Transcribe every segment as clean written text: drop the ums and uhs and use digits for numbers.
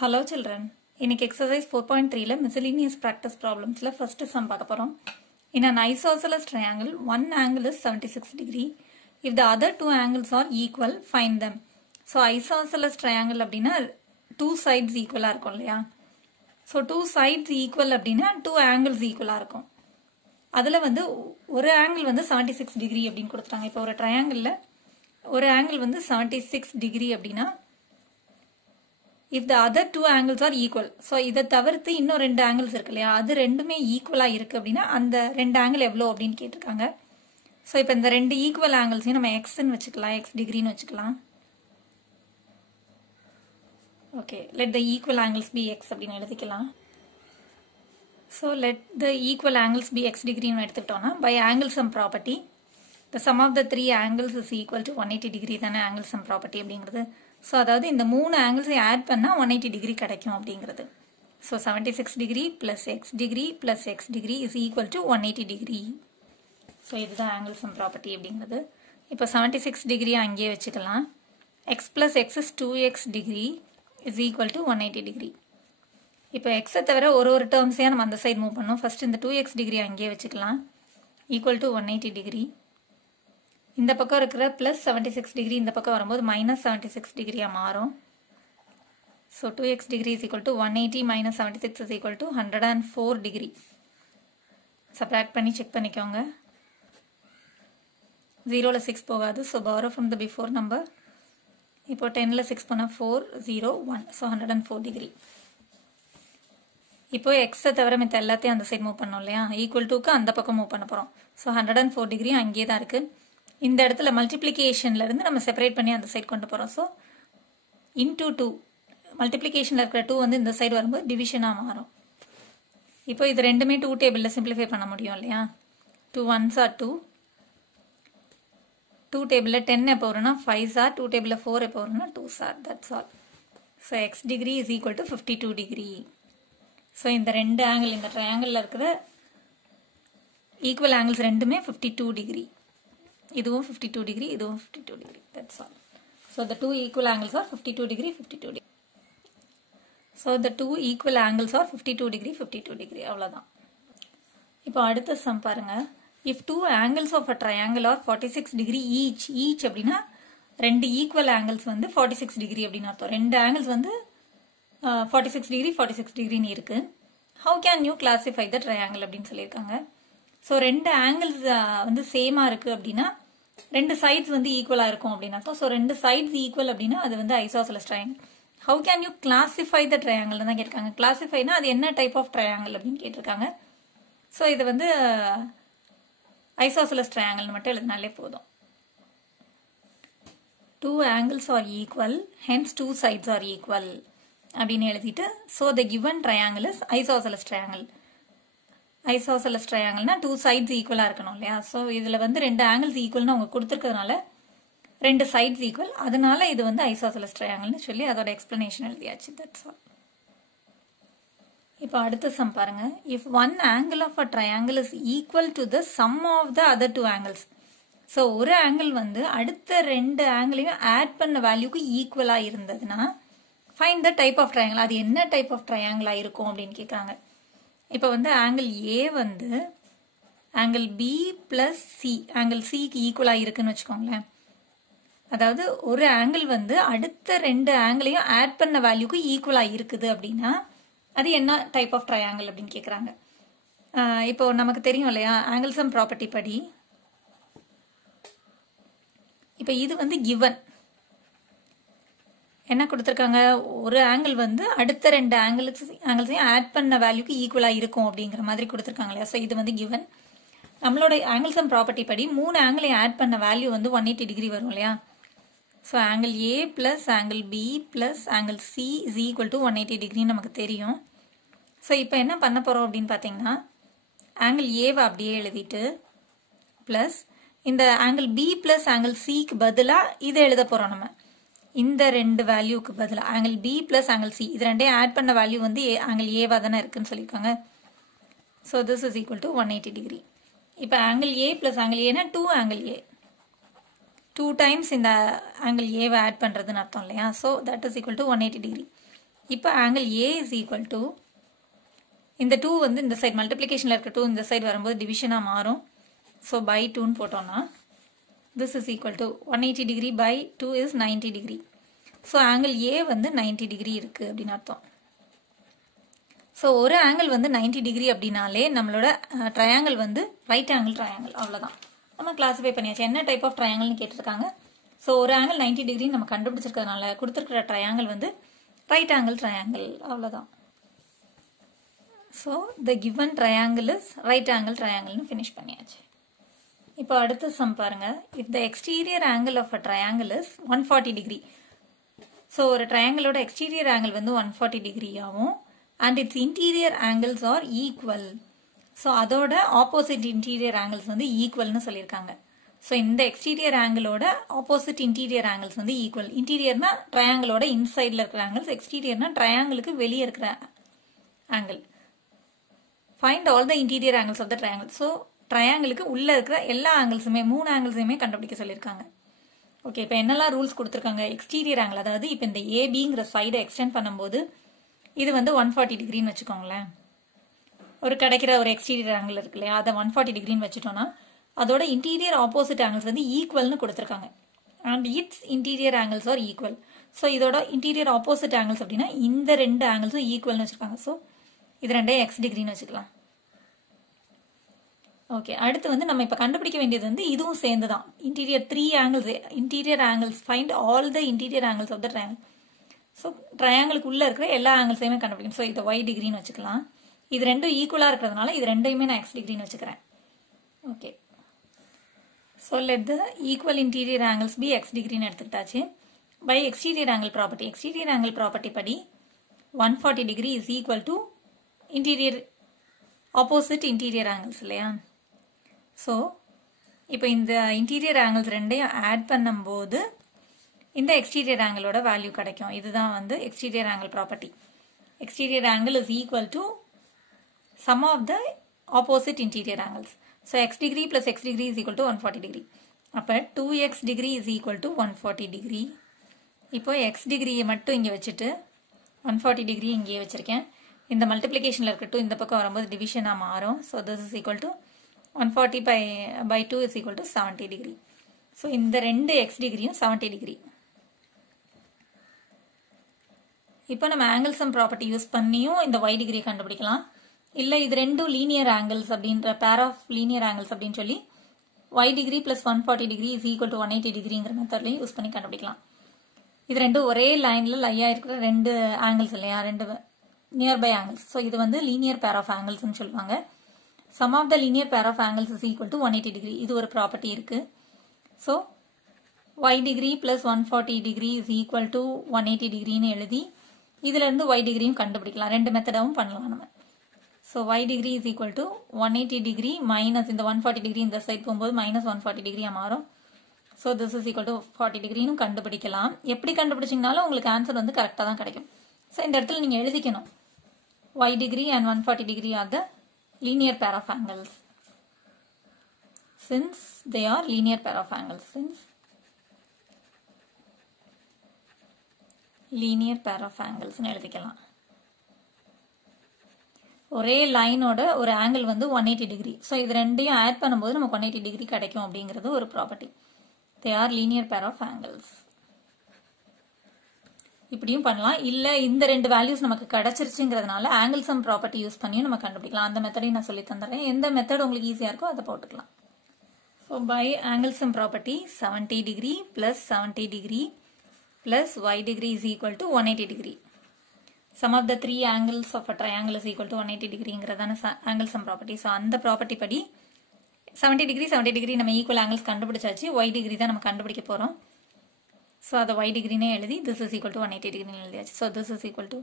Hello children. இன்னைக்கு exercise 4.3ல miscellaneous practice problemsல first sum பார்க்க போறோம். In an isosceles triangle, one angle is 76 degree. If the other two angles are equal, find them. So isosceles triangle அப்படின்னா two sides equal இருக்கும் இல்லையா? So two sides equal அப்படின்னா two angles equal இருக்கும். அதுல வந்து ஒரு angle வந்து 76 degree அப்படின்னு கொடுத்துட்டாங்க. இப்போ ஒரு triangleல ஒரு angle வந்து 76 degree அப்படின்னா if the other two angles are equal, so இதை தவிர்த்து இன்னும் ரெண்டு angles இருக்கு இல்லையா, அது ரெண்டுமே ஈக்குவலா இருக்கு அப்படின்னா அந்த ரெண்டு angle எவ்வளோ அப்படின்னு கேட்டிருக்காங்க. ஸோ இப்போ இந்த ரெண்டு ஈக்குவல் ஆங்கிள்ஸையும் நம்ம எக்ஸ்ன்னு வச்சுக்கலாம், எக்ஸ் டிகிரின்னு வச்சுக்கலாம். Okay, let the equal angles be x அப்படின்னு எழுதிக்கலாம். So let the equal angles be x டிகிரின்னு எடுத்துக்கிட்டோம்னா by angle sum property the sum of the three angles is equal to 180 degree தானே ஆங்கிள் சம் ப்ராப்பர்ட்டி அப்படிங்கிறது. So அதாவது இந்த மூணு ஆங்கிள்ஸை add பண்ணால் 180 டிகிரி கிடைக்கும் அப்படிங்கிறது. So 76 degree plus X degree plus X degree is equal to 180 degree. So இதுதான் angle sum property அப்படிங்கிறது. இப்போ 76 டிகிரி அங்கேயே வச்சுக்கலாம். X plus X is 2x degree is equal to 180 degree. இப்போ எக்ஸை தவிர ஒரு டேர்ம்ஸையாக நம்ம அந்த சைடு மூவ் பண்ணோம். ஃபர்ஸ்ட் இந்த 2x டிகிரி அங்கேயே வச்சுக்கலாம், ஈக்குவல் டு 180 டிகிரி. இந்த பக்கம் இருக்கிற ப்ளஸ் 76 டிகிரி இந்த பக்கம் வரும்போது மைனஸ் 76 டிகிரியாக மாறும். So 2x degree is equal to 180 minus 76 is equal to 104 degree. Subtract பண்ணி செக் பண்ணிக்கோங்க. 0ல் 6 போகாது. So borrow from the before number. இப்போ 10ல் 6 பண்ணால் 4 0 1. So 104 degree. இப்போ எக்ஸை தவிர மித்த எல்லாத்தையும் அந்த சைடு மூவ் பண்ணோம் இல்லையா, ஈக்குவல் டுக்கு அந்த பக்கம் மூவ் பண்ண போகிறோம். ஸோ 104 டிகிரி அங்கேயே தான் இருக்குது. இந்த இடத்துல மல்டிப்ளிகேஷன்ல இருந்து நம்ம செப்பரேட் பண்ணி அந்த சைடு கொண்டு போகிறோம். ஸோ இன்டூ 2 மல்டிப்ளிகேஷனில் இருக்கிற 2 வந்து இந்த சைடு வரும்போது டிவிஷனாக மாறும். இப்போ இது ரெண்டுமே 2 டேபிளில் சிம்பிளிஃபை பண்ண முடியும் இல்லையா. 2 1s are 2. 2 டேபிளில் 10 எப்போ வரும்னா 5s are. 2 டேபிளில் 4 எப்போ வரும்னா 2s are. That's all. So x degree is equal to 52 degree. So இந்த ரெண்டு ஆங்கிள், இந்த ட்ரையாங்கிளில் இருக்கிற ஈக்குவல் ஆங்கிள்ஸ் ரெண்டுமே 52 டிகிரி. இதுவும் 52 டிகிரி, இதுவும் 52 degree. That's all. So the two equal angles are 52 degree 52 degree. So the two equal angles are 52 degree 52 degree. அவ்வளோதான். இப்போ அடுத்த சம் பாருங்க. if two angles of a triangle are 46 degree each அப்படின்னா ரெண்டு equal angles வந்து 46 degree அப்படின்னு அர்த்தம். ரெண்டு ஆங்கிள்ஸ் வந்து 46 டிகிரி 46 டிகிரின்னு இருக்கு. how can you classify the triangle அப்படின்னு சொல்லியிருக்காங்க. ஸோ ரெண்டு ஆங்கிள்ஸ் வந்து சேமா இருக்கு அப்படின்னா ரெண்டு சைட்ஸ் வந்து ஈக்குவலா இருக்கும் அப்படின்னு அர்த்தம். ஸோ ரெண்டு சைட்ஸ் ஈக்குவல் அப்படின்னா அது வந்து isosceles triangle. How can you classify the triangle தான் கேட்டிருக்காங்க. கிளாசிஃபைனா அது என்ன டைப் ஆஃப் ட்ரையாங்கிள் அப்படின்னு கேட்டிருக்காங்க. ஸோ இது வந்து ஐசோசெலஸ் ட்ரையாங்கிள் மட்டும் எழுதினாலே போதும். Two angles are equal, hence two sides are equal அப்படின்னு எழுதிட்டு so the given triangle is isosceles triangle. Isosceles ட்ரையாங்கிள்னா டூ சைட்ஸ் ஈக்குவலா இருக்கணும் இல்லையா. ஸோ இதுல வந்து ரெண்டு ஆங்கிள்ஸ் ஈக்குவல்னு அவங்க கொடுத்துருக்கிறதுனால ரெண்டு சைட்ஸ் ஈக்குவல், அதனால இது வந்து ஐசோசெலஸ் ட்ரையாங்கிள்னு சொல்லி அதோட எக்ஸ்பிளனேஷன் எழுதியாச்சு. That's all. இப்போ அடுத்த சம் பாருங்க. If one angle of a triangle is equal to the sum of the other two angles. So ஒரு ஆங்கிள் வந்து அடுத்த ரெண்டு ஆங்கிளையும் ஆட் பண்ண வேல்யூக்கு ஈக்குவலா இருந்ததுன்னா find the type of triangle. அது என்ன டைப் ஆஃப் ட்ரையாங்கிளா இருக்கும் அப்படின்னு கேட்குறாங்க. இப்போ வந்து ஆங்கிள் ஏ வந்து angle B plus C, angle சிக்கு ஈக்குவலாக இருக்குன்னு வச்சுக்கோங்களேன். அதாவது ஒரு ஆங்கிள் வந்து அடுத்த ரெண்டு ஆங்கிளையும் ஆட் பண்ண வேல்யூக்கு ஈக்குவலாக இருக்குது அப்படின்னா அது என்ன டைப் ஆஃப் ட்ரையாங்கிள் அப்படின்னு கேட்குறாங்க. இப்போ நமக்கு தெரியும் இல்லையா ஆங்கிள் சம் ப்ராப்பர்ட்டி படி, இப்போ இது வந்து கிவன் என்ன கொடுத்துருக்காங்க, ஒரு ஆங்கிள் வந்து அடுத்த ரெண்டு ஆங்கிள்ஸையும் ஆட் பண்ண வேல்யூக்கு ஈக்குவலா இருக்கும் அப்படிங்கிற மாதிரி கொடுத்துருக்காங்க இல்லையா. ஸோ இது வந்து கிவன். நம்மளோட ஆங்கிள் சம் ப்ராப்பர்ட்டி படி மூணு ஆங்கிளையும் ஆட் பண்ண வேல்யூ வந்து 180 டிகிரி வரும் இல்லையா. So angle A plus angle B plus angle C is equal to 180 டிகிரின்னு நமக்கு தெரியும். ஸோ இப்போ என்ன பண்ண போறோம் அப்படின்னு பார்த்தீங்கன்னா ஆங்கிள் ஏவை அப்படியே எழுதிட்டு பிளஸ் இந்த ஆங்கிள் பி பிளஸ் ஆங்கிள் சிக்கு பதிலாக இதை எழுத போறோம். நம்ம இந்த ரெண்டு வேல்யூக்கு பதிலாக angle B plus angle C இது ரெண்டையும் ஆட் பண்ண வேல்யூ வந்து ஆங்கிள் ஏவா தானே இருக்குன்னு சொல்லியிருக்காங்க. So this is equal to 180 degree. இப்போ ஆங்கிள் ஏ பிளஸ் ஆங்கிள் ஏன்னா 2 ஆங்கிள் ஏ, 2 டைம்ஸ் இந்த ஆங்கிள் ஏவை ஆட் பண்ணுறதுன்னு அர்த்தம் இல்லையா. So that is equal to 180 degree. இப்போ angle A is equal to இந்த 2 வந்து இந்த சைடு மல்டிப்ளிகேஷனில் இருக்க 2 இந்த சைடு வரும்போது டிவிஷனாக மாறும். ஸோ பை 2ன்னு போட்டோம்னா this is equal to 180 degree by 2 is 90 degree. So angle A வந்து 90 டிகிரி இருக்குது அப்படின்னு அர்த்தம். ஸோ ஒரு ஆங்கிள் வந்து 90 டிகிரி அப்படின்னாலே நம்மளோட ட்ரையாங்கிள் வந்து ரைட் ஆங்கிள் ட்ரையாங்கிள், அவ்வளோதான். நம்ம கிளாஸிஃபை பண்ணியாச்சு. என்ன டைப் ஆஃப் ட்ரையாங்கிள்னு கேட்டிருக்காங்க. ஸோ ஒரு ஆங்கிள் 90 டிகிரி நம்ம கண்டுபிடிச்சிருக்கிறதுனால கொடுத்துருக்கிற ட்ரையாங்கிள் வந்து ரைட் ஆங்கிள் ட்ரையாங்கிள், அவ்வளோதான். So the given triangle is right angle ட்ரையாங்கிள்னு ஃபினிஷ் பண்ணியாச்சு. இப்போ அடுத்த சம் பாருங்க. If the exterior angle of a triangle is 140 degree. ஸோ ஒரு ட்ரையாங்கிளோட எக்ஸ்டீரியர் ஆங்கிள் வந்து 140 டிகிரியாகவும் and its interior angles are equal. So அதோட ஆப்போசிட் இன்டீரியர் ஆங்கிள்ஸ் வந்து ஈக்குவல்னு சொல்லியிருக்காங்க. ஸோ இந்த எக்ஸ்டீரியர் ஆங்கிளோட ஆப்போசிட் இன்டீரியர் ஆங்கிள்ஸ் வந்து ஈக்குவல். இன்டீரியர்னா ட்ரையாங்கிளோட இன்சைடில் இருக்கிற ஆங்கிள்ஸ், எக்ஸ்டீரியர்னா ட்ரையாங்கிளுக்கு வெளியே இருக்கிற angle. Find all the interior angles of the triangle. So ட்ரையாங்கிளுக்கு உள்ளே இருக்கிற எல்லா ஆங்கிள்ஸுமே 3 ஆங்கிள்ஸுமே கண்டுபிடிக்க சொல்லியிருக்காங்க. ஓகே, இப்போ என்னெல்லாம் ரூல்ஸ் கொடுத்துருக்காங்க. எக்ஸ்டீரியர் ஆங்கிள், அதாவது இப்போ இந்த ஏபிங்கிற சைடை எக்ஸ்டெண்ட் பண்ணும்போது இது வந்து 140 டிகிரின்னு வச்சுக்கோங்களேன். ஒரு கிடைக்கிற ஒரு எக்ஸ்டீரியர் ஆங்கிள் இருக்கு இல்லையா, அதை 140 டிகிரின்னு வச்சுட்டோம்னா அதோட இன்டீரியர் ஆப்போசிட் ஆங்கிள்ஸ் வந்து ஈக்குவல்னு கொடுத்துருக்காங்க. And its interior angles are equal. So இதோட இன்டீரியர் ஆப்போசிட் ஆங்கிள்ஸ் அப்படின்னா இந்த 2 ஆங்கிள்ஸும் ஈக்குவல்னு வச்சுருக்காங்க. ஸோ இது 2 எக்ஸ் டிகிரின்னு வச்சுக்கலாம். ஓகே, அடுத்து வந்து நம்ம இப்போ கண்டுபிடிக்க வேண்டியது வந்து இதுவும் சேர்ந்து தான். Interior 3 angles, interior angles, find all the interior angles of the triangle. So ட்ரையாங்கிளுக்கு உள்ளே இருக்கிற எல்லா ஆங்கிள்ஸையுமே கண்டுபிடிக்கணும். ஸோ இதை ஒய் டிகிரின்னு வச்சுக்கலாம். இது 2 ஈக்குவலாக இருக்கிறதுனால இது 2யுமே நான் எக்ஸ் டிகிரின்னு வச்சுக்கிறேன். Okay, so let the equal interior angles be x டிகிரின்னு எடுத்துக்கிட்டாச்சு. By exterior angle property, exterior angle property படி 140 degree is equal to interior opposite interior angles இல்லையா. ஸோ இப்போ இந்த இன்டீரியர் ஆங்கிள்ஸ் 2யும் ஆட் பண்ணும்போது இந்த எக்ஸ்டீரியர் ஆங்கிளோட வேல்யூ கிடைக்கும். இதுதான் வந்து exterior angle property. Exterior angle is equal to sum of the opposite interior angles. So x degree plus x degree is equal to 140 degree. அப்போ 2x degree is equal to 140 degree. இப்போ x டிகிரியை மட்டும் இங்கே வச்சுட்டு 140 degree இங்கேயே வச்சிருக்கேன். இந்த மல்டிப்ளிகேஷனில் இருக்கட்டும் இந்த பக்கம் வரும்போது டிவிஷனாக மாறும். So this is equal to 140 by 2 is equal to 70 degree. So இந்த 2 x டிகிரியும் 70 டிகிரி. இப்போ நம்ம ஆங்கிள் சம் ப்ராப்பர்ட்டி யூஸ் பண்ணியும் இந்த y டிகிரி கண்டுபிடிக்கலாம். இல்லை இது 2 லீனியர் ஆங்கிள்ஸ் அப்படின்ற பேர் ஆஃப் லீனியர் ஆங்கிள்ஸ் அப்படின்னு சொல்லி y degree plus 140 degree is equal to 180 டிகிரிங்கிற மெத்தட்லையும் யூஸ் பண்ணி கண்டுபிடிக்கலாம். இது 2 ஒரே லைனில் லையாக இருக்கிற 2 ஆங்கிள்ஸ் இல்லையா, 2 நியர்பை ஆங்கிள்ஸ். ஸோ இது வந்து லீனியர் பேர் ஆஃப் ஆங்கிள்ஸ்ன்னு சொல்லுவாங்க. Sum of the linear pair of angles is equal to 180 degree. இது ஒரு ப்ராப்பர்ட்டி இருக்கு. So y degree plus 140 degree is equal to 180 degreeன்னு எழுதி இதுல இருந்து y டிகிரியும் கண்டுபிடிக்கலாம். 2 மெத்தடாவும் பண்ணலாம் நம்ம. So y degree is equal to 180 degree minus இந்த 140 degree இந்த சைட் போகும்போது மைனஸ் 140 டிகிரியா மாறும். So this is equal to 40 டிகிரின்னு கண்டுபிடிக்கலாம். எப்படி கண்டுபிடிச்சிங்கனாலும் உங்களுக்கு ஆன்சர் வந்து கரெக்டாக தான் கிடைக்கும். ஸோ இந்த இடத்துல நீங்கள் எழுதிக்கணும் y degree and 140 degree are the linear pair of angles. Since they are linear pair of angles, since linear pair of angles னு எழுதிக்கலாம். ஒரே லைனோட ஒரு ஆங்கிள் வந்து 180 டிகிரி. ஸோ இது 2யும் ஆட் பண்ணும்போது நமக்கு 180 டிகிரி கிடைக்கும் அப்படிங்கிறது ஒரு property. They are linear pair of angles. இப்படியும் பண்ணலாம். இல்லை இந்த 2 வேல்யூஸ் நமக்கு கிடைச்சிருச்சுங்கிறதுனால ஆங்கிள் சம் ப்ராப்பர்ட்டி யூஸ் பண்ணியும் நம்ம கண்டுபிடிக்கலாம். அந்த மெத்தடையும் நான் சொல்லி தந்துடுறேன். எந்த மெத்தட் உங்களுக்கு ஈஸியாக இருக்கோ அதை போட்டுக்கலாம். So by angle sum property 70 degree plus 70 degree plus y degree is equal to 180 degree. Sum of the 3 angles of a triangle is equal to 180 டிகிரிங்கிறதான ஆங்கிள் சம் ப்ராப்பர்ட்டி. ஸோ அந்த ப்ராப்பர்ட்டி படி 70 degree நம்ம equal angles கண்டுபிடிச்சாச்சு. y degree தான் நம்ம கண்டுபிடிக்க போகிறோம். So அதை y டிகிரினே எழுதி this is equal to 180 டிகிரின்னு எழுதியாச்சு. So this is equal to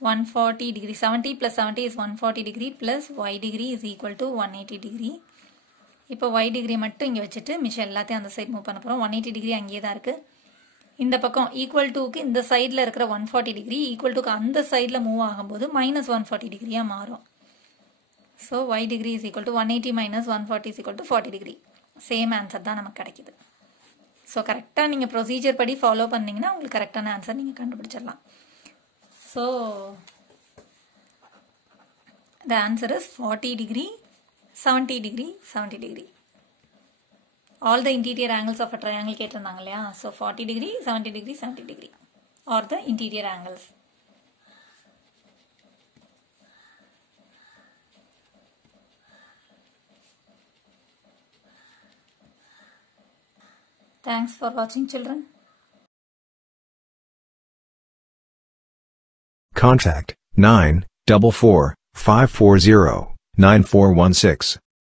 140 degree. 70 plus 70 is 140 degree plus y degree is equal to 180 degree. இப்போ y டிகிரி மட்டும் இங்கே வச்சுட்டு மிச்சம் எல்லாத்தையும் அந்த சைட் மூவ் பண்ண போகிறோம். 180 டிகிரி அங்கேயே தான் இருக்குது. இந்த பக்கம் ஈக்குவல் டுக்கு இந்த சைடில் இருக்கிற 140 டிகிரி ஈக்குவல் டுக்கு அந்த சைடில் மூவ் ஆகும்போது மைனஸ் 140 டிகிரியாக மாறும். So y degree is equal to 180 minus 140 is equal to 40 degree. Same answer தான் நமக்கு கிடைக்குது. ஸோ கரெக்டாக நீங்கள் ப்ரொசீஜர் படி ஃபாலோ பண்ணிங்கன்னா உங்களுக்கு கரெக்டான ஆன்சர் நீங்கள் கண்டுபிடிச்சிடலாம். So the answer is 40 degree, 70 degree, 70 degree. All the interior angles of a triangle கேட்டிருந்தாங்க இல்லையா? So 40 degree, 70 degree, 70 degree are the interior angles. Thanks for watching, children. Contact 944 540 9416.